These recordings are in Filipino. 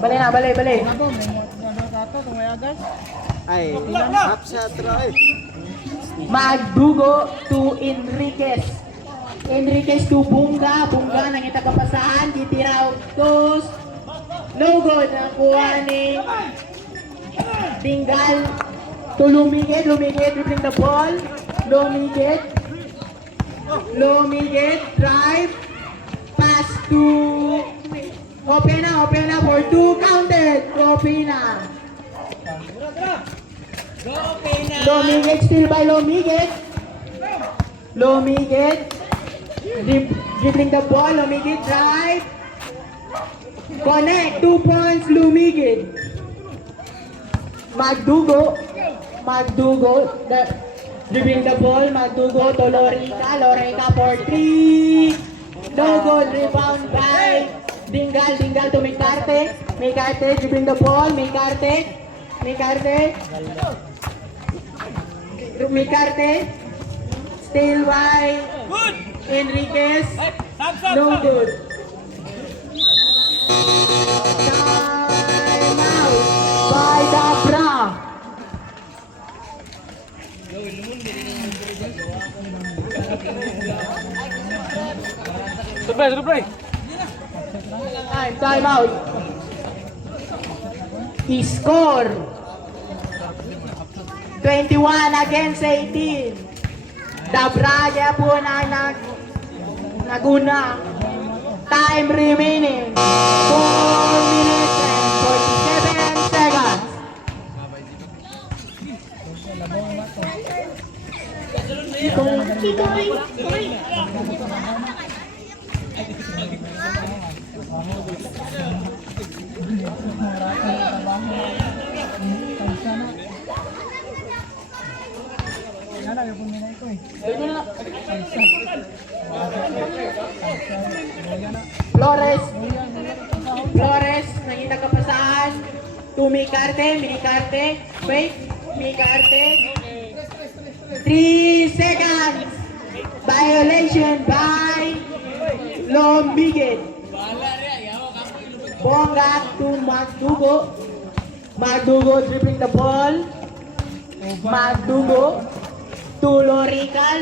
Bali na, bali. Ay, half shot try. Magdugo to Enriquez. Enriquez to Bunga. Bunga nang itagapasahan. Titiraw dos. No good. Nakuha ni Dingal to Lumigit. Lumigit dribbling the ball. Lumigit. Drive. Pass to Opena for 2. Counted. Opena. Lumigit still by Lumigit. Dribbling the ball. Lumigit drive. Connect. 2 points Lumigit. Magdugo. Dribbling the ball. Magdugo to Lorica for 3. No good. Rebound by Dingal to Micarte dribbling the ball. Micarte still by Enriquez. No good. Time out by Dabra. Surprise. Time out. He scored 21 against 18. Dabraya po na naguna. Time remaining 4 minutes and 47 seconds. Flores, nangita kapasahan to Micarte, wait, Micarte, 3 seconds, violation by Lombigit. Bonga to Magdugo dribbling the ball, Magdugo to Lorica,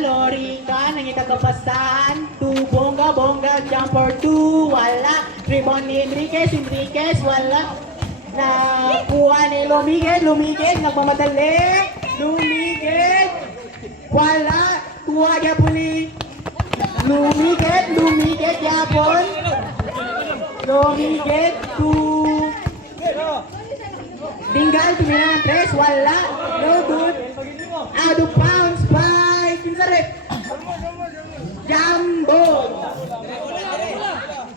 nangita kapasahan to Bonga, jump for 2, wala. Rebound ni Enriquez, wala. Nakuha ni Lumigit, nagmamadali. Lumigit, wala. Kuha niya po ni Lumigit, yapon. Lumigit to Dingal, tumira ng 3, wala. No good. Out of bounds by Kinsaret. Jambo.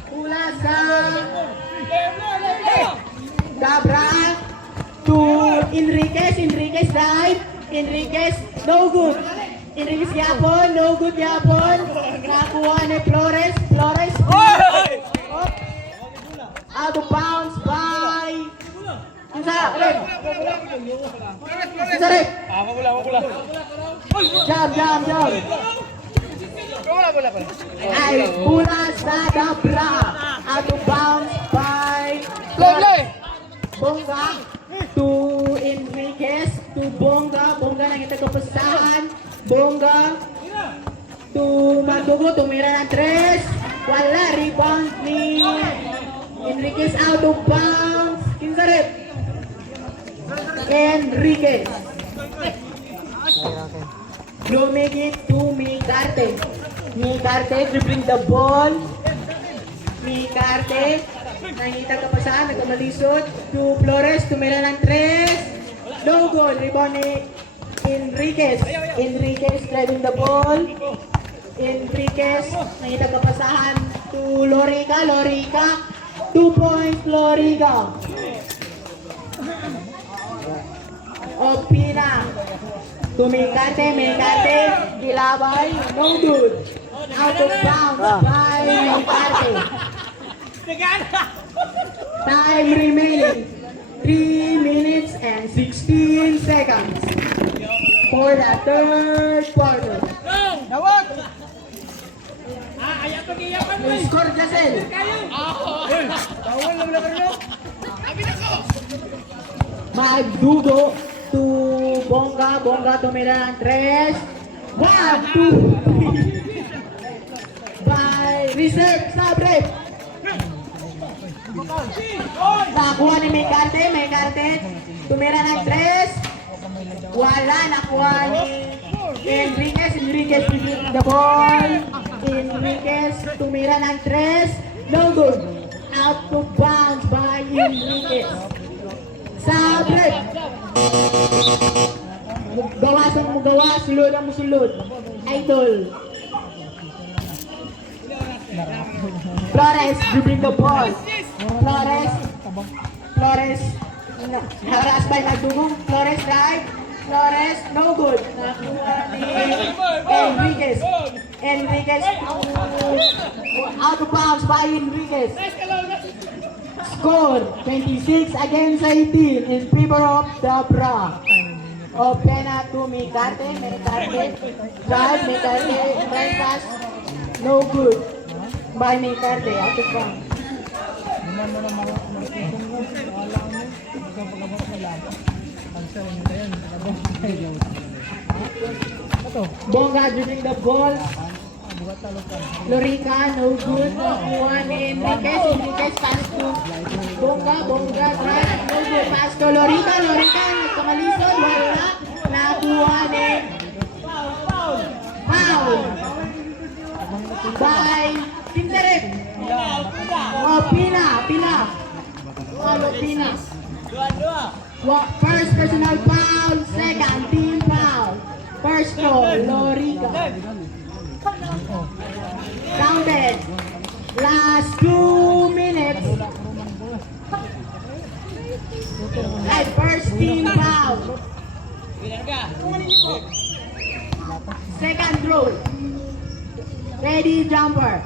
Pula sa Dabra to Enriquez dive. Enriquez, no good. Enriquez yapon, no good yapon. Nakuha ni Flores. Out of bounds by Kinsaret. Jam. Ay, pula sa Dabra. Out of bounds by Bonga to Enriquez to Bonga nang itagapasahan. Bonga to Magdugo, tumira ng 3, wala. Rebound ni Enriquez, out of bounds. Kinsaret. Enriquez. Lumigit to Micarte dribbling the ball. Micarte, nangita kapasahan, nagkamalisod to Flores, tumira ng 3, no goal. Rebound ni Enriquez driving the ball. Enriquez, nangita kapasahan to Lorica, 2 points Lorica. Opina to Micarte, Gilabay, no good. Out of bounds by Micarte. Time remaining 3 minutes and 16 seconds for the third quarter. Score Jasel. Magdugo to Bongga. Bongga tumira ng 3. 1, 2, 3. By reserve, stop rep. Nakuha ni Mekarte. Mekarte tumira ng 3. Wala, nakuha ni Enriquez. Enriquez with the ball. Enriquez tumira ng 3. No good. Out to bounds by Enriquez. Sabre. Gawas ang magawa, sulod ang musulod. Idol. Flores, dribbling the ball. Flores. Flores. Harass by Nagdugong. Flores drive. Flores, no good. Nakuha ni Enriquez. Enriquez out of bounds by Enriquez. Score 26 against 18 in favor of the Bra. Opena to Mekarte. Mekarte drive. Mekarte right pass. No good by Mekarte. Out of bounds. Bongga dribbling the ball. Lorica, no good. Nakuha ni Enriquez. Enriquez pass to Bongga. Bongga drive. No good. Pass to Lorica. Lorica nagkamalisod. Wala. Nakuha ni foul by Pinterep. Pina. Pina. First personal foul. Second team foul. First goal, Lorica. Counted. Last 2 minutes. Right, first team foul. Second throw. Ready jumper.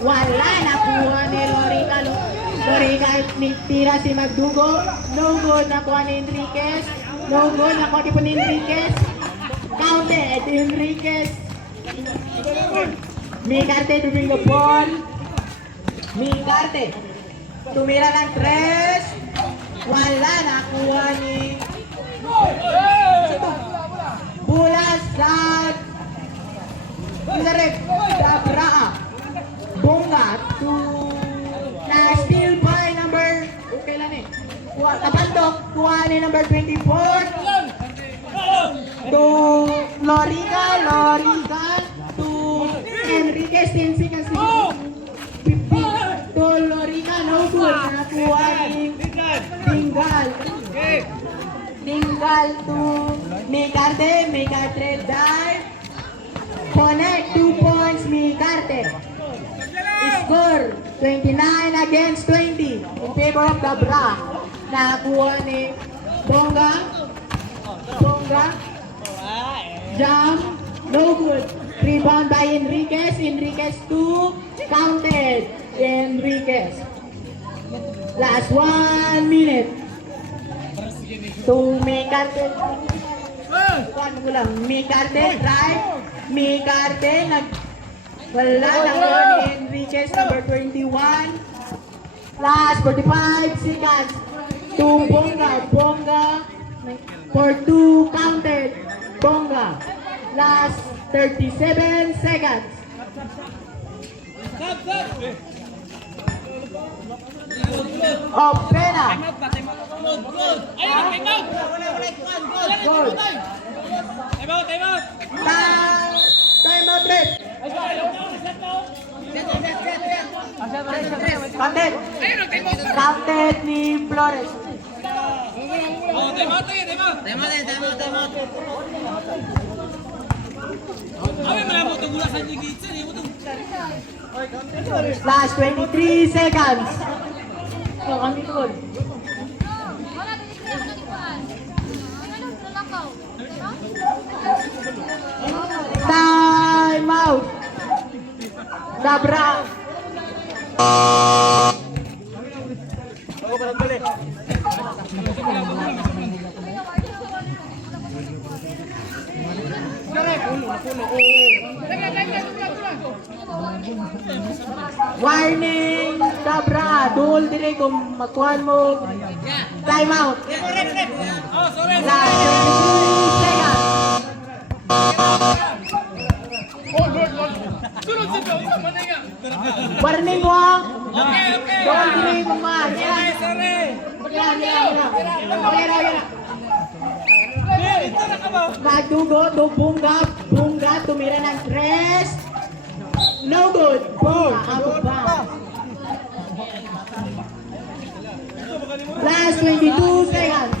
Wala, nakuha ni Lorica. Lorica tira si Magdugo. No good, nakuha ni Enriquez. No good, nakuha ni Enriquez. Counted, Enriquez. Mekarte to bring the ball. Mekarte. Tumira ng 3. Wala, nakuha ni Bulas at Pinarep. Dabraa. Bongga to na steal by number okay lang eh. Kapandok, kuha ni number 24 to Lorica to Enriquez 10 seconds 50 to Lorica, no good. Nakuha ni Dingal to Mekarte dive. Connect 2 points Mekarte. Score 29 against 20 in favor of the Bra. Nakuha ni Bongga. Jump. No good. Rebound by Enriquez. Enriquez 2. Counted. Enriquez. Last 1 minute. To Mekarte. Mekarte drive. Mekarte wala, nakuha ni Enriquez, number 21. Last 45 seconds to Bongga for 2 counted. Bongga. Last 37 seconds. Opena. Goal. Time out rep. Counted ni Flores. Last 23 seconds. Oh, kami tuloy. Time out. Dabra. Warning, Dabra. Duol dire kung makuhan mo Time out. Last 22 seconds. Warning walk. Don't believe man. Magdugo, bunga, tumira ng tres. No good. Bunga, out of bounds. Last 22 seconds.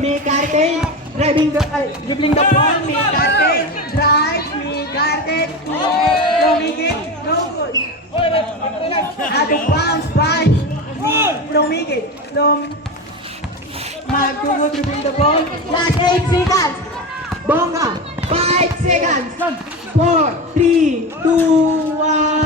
Migarte, dribbling the ball. Migarte, drive. Migarte, no wicket, no good. Out of bounds by no wicket. Magdugo, dribbling the ball. Last 8 seconds. Bonga, 5 seconds. 4, 3, 2, 1.